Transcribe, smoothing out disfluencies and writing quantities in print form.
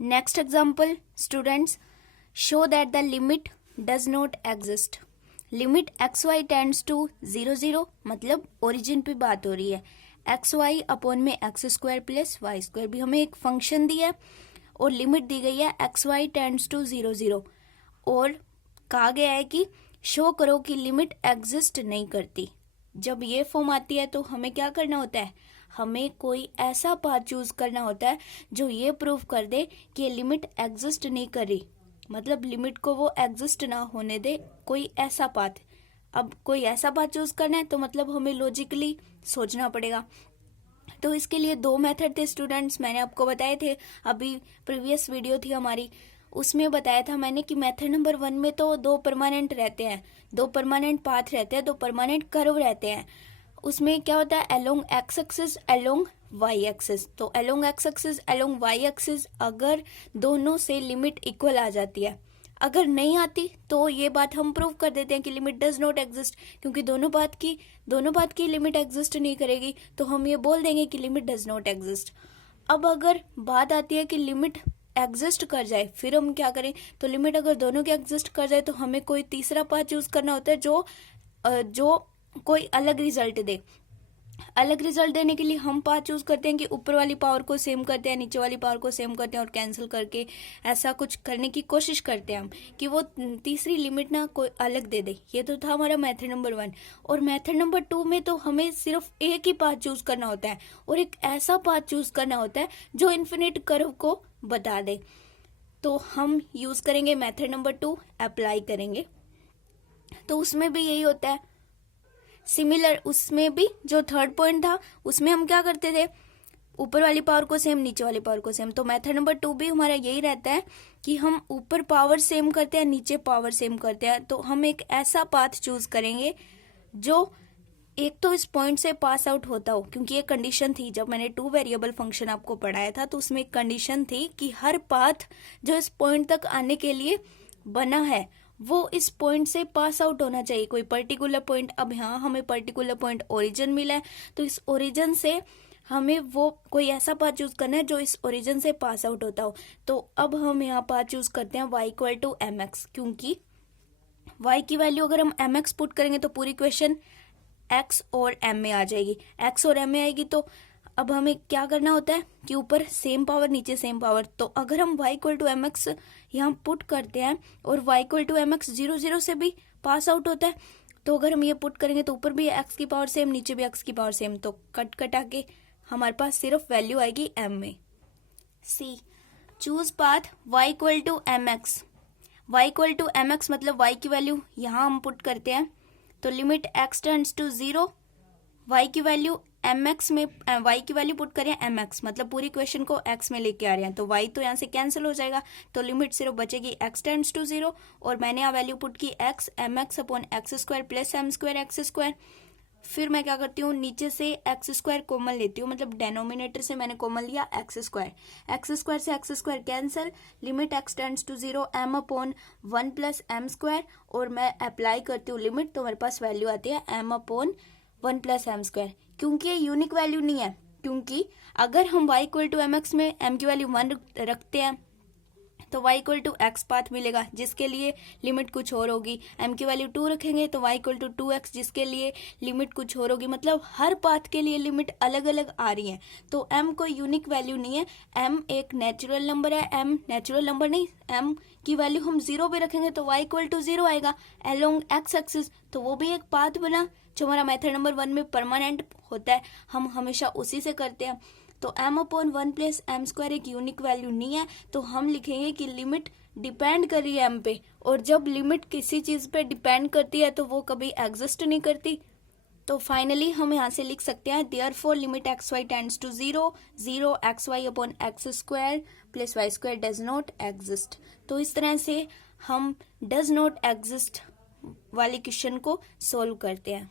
Next example students, show that the limit does not exist. Limit x y tends to 0 0, मतलब origin पे बात हो रही है। एक्स वाई अपॉन में x square plus y square, भी हमें एक फंक्शन दिया है और लिमिट दी गई है एक्स वाई टेंड्स टू 0 0, और कहा गया है कि शो करो कि लिमिट एग्जिस्ट नहीं करती। जब ये फॉर्म आती है तो हमें क्या करना होता है, हमें कोई ऐसा पाथ चूज करना होता है जो ये प्रूव कर दे कि ये लिमिट एग्जिस्ट नहीं कर रही, मतलब लिमिट को वो एग्जिस्ट ना होने दे, कोई ऐसा पाथ। अब कोई ऐसा पाथ चूज करना है तो मतलब हमें लॉजिकली सोचना पड़ेगा। तो इसके लिए दो मेथड थे स्टूडेंट्स, मैंने आपको बताए थे, अभी प्रीवियस वीडियो थी हमारी उसमें बताया था मैंने कि मेथड नंबर 1 में तो दो परमानेंट रहते हैं, दो परमानेंट पाथ रहते हैं, दो परमानेंट कर्व रहते हैं। उसमें क्या होता है, along x axis along y axis. तो along x axis along y axis अगर दोनों से लिमिट इक्वल आ जाती है, अगर नहीं आती तो ये बात हम प्रूव कर देते हैं कि लिमिट डज नॉट एग्जिस्ट, क्योंकि दोनों बात की लिमिट एग्जिस्ट नहीं करेगी तो हम ये बोल देंगे कि लिमिट डज नॉट एग्जिस्ट। अब अगर बात आती है कि लिमिट एग्जिस्ट कर जाए, फिर हम क्या करें, तो लिमिट अगर दोनों के एग्जिस्ट कर जाए तो हमें कोई तीसरा पाथ चूज करना होता है जो कोई अलग रिजल्ट दे। अलग रिजल्ट देने के लिए हम पाथ चूज करते हैं कि ऊपर वाली पावर को सेम करते हैं, नीचे वाली पावर को सेम करते हैं और कैंसिल करके ऐसा कुछ करने की कोशिश करते हैं हम कि वो तीसरी लिमिट ना कोई अलग दे दे। ये तो था हमारा मेथड नंबर 1। और मेथड नंबर 2 में तो हमें सिर्फ एक ही पाथ चूज करना होता है और एक ऐसा पाथ चूज करना होता है जो इन्फिनिट कर्व को बता दे। तो हम यूज करेंगे मेथड नंबर 2, अप्लाई करेंगे। तो उसमें भी यही होता है सिमिलर, उसमें भी जो थर्ड पॉइंट था उसमें हम क्या करते थे, ऊपर वाली पावर को सेम नीचे वाली पावर को सेम। तो मेथड नंबर 2 भी हमारा यही रहता है कि हम ऊपर पावर सेम करते हैं, नीचे पावर सेम करते हैं। तो हम एक ऐसा पाथ चूज करेंगे जो एक तो इस पॉइंट से पास आउट होता हो, क्योंकि ये कंडीशन थी जब मैंने 2 वेरिएबल फंक्शन आपको पढ़ाया था तो उसमें एक कंडीशन थी कि हर पाथ जो इस पॉइंट तक आने के लिए बना है वो इस पॉइंट से पास आउट होना चाहिए, कोई पर्टिकुलर पॉइंट। अब यहाँ हमें पर्टिकुलर पॉइंट ओरिजिन मिला है तो इस ओरिजिन से हमें वो कोई ऐसा पाथ चूज करना है जो इस ओरिजिन से पास आउट होता हो। तो अब हम यहाँ पाथ चूज करते हैं y equal to m x, क्योंकि y की वैल्यू अगर हम एम एक्स पुट करेंगे तो पूरी क्वेश्चन x और m में आ जाएगी, x और m में आएगी। तो अब हमें क्या करना होता है कि ऊपर सेम पावर नीचे सेम पावर। तो अगर हम y equal to m x यहाँ पुट करते हैं और y equal to m x 0 0 से भी पास आउट होता है, तो अगर हम ये पुट करेंगे तो ऊपर भी x की पावर सेम नीचे भी x की पावर सेम, तो कट कटा के हमारे पास सिर्फ वैल्यू आएगी m में। See, choose path y equal to m x. y equal to m x मतलब y की वैल्यू यहाँ हम पुट करते हैं, तो limit x tends to 0, y की वैल्यू एम एक्स में y की वैल्यू पुट करें एम एक्स, मतलब पूरी क्वेश्चन को x में लेके आ रहे हैं तो y तो यहाँ से कैंसिल हो जाएगा, तो लिमिट सिर्फ बचेगी x टेंड्स टू 0 और मैंने यहाँ वैल्यू पुट की x m x upon x square plus m square x square. फिर मैं क्या करती हूँ, नीचे से एक्स स्क्वायर कॉमन लेती हूँ, मतलब डेनोमिनेटर से मैंने कॉमन लिया एक्स स्क्वायर से x square cancel, limit x tends to 0 m upon 1 plus m square, और मैं अप्लाई करती हूँ लिमिट तो मेरे पास वैल्यू आती है m upon 1 plus m square. क्योंकि ये यूनिक वैल्यू नहीं है, क्योंकि अगर हम y equal to m x में m की वैल्यू 1 रखते हैं तो y equal to x path मिलेगा जिसके लिए लिमिट कुछ और होगी, m की वैल्यू 2 रखेंगे तो y इक्वल टू 2x जिसके लिए लिमिट कुछ और होगी। मतलब हर पाथ के लिए लिमिट अलग अलग आ रही है, तो m कोई यूनिक वैल्यू नहीं है, m एक नेचुरल नंबर है। m नेचुरल नंबर नहीं, m की वैल्यू हम 0 पे रखेंगे तो y इक्वल टू 0 आएगा अलोंग एक्स एक्सिस, तो वो भी एक पाथ बना जो हमारा मेथड नंबर 1 में परमानेंट होता है, हम हमेशा उसी से करते हैं। तो m upon 1 plus m square एक यूनिक वैल्यू नहीं है, तो हम लिखेंगे कि लिमिट डिपेंड कर रही है m पे, और जब लिमिट किसी चीज पे डिपेंड करती है तो वो कभी एग्जिस्ट नहीं करती। तो फाइनली हम यहाँ से लिख सकते हैं therefore limit x y tends to 0 0 x y upon x square plus y square does not exist. तो इस तरह से हम डज नॉट एग्जिस्ट वाले क्वेश्चन को सोल्व करते हैं।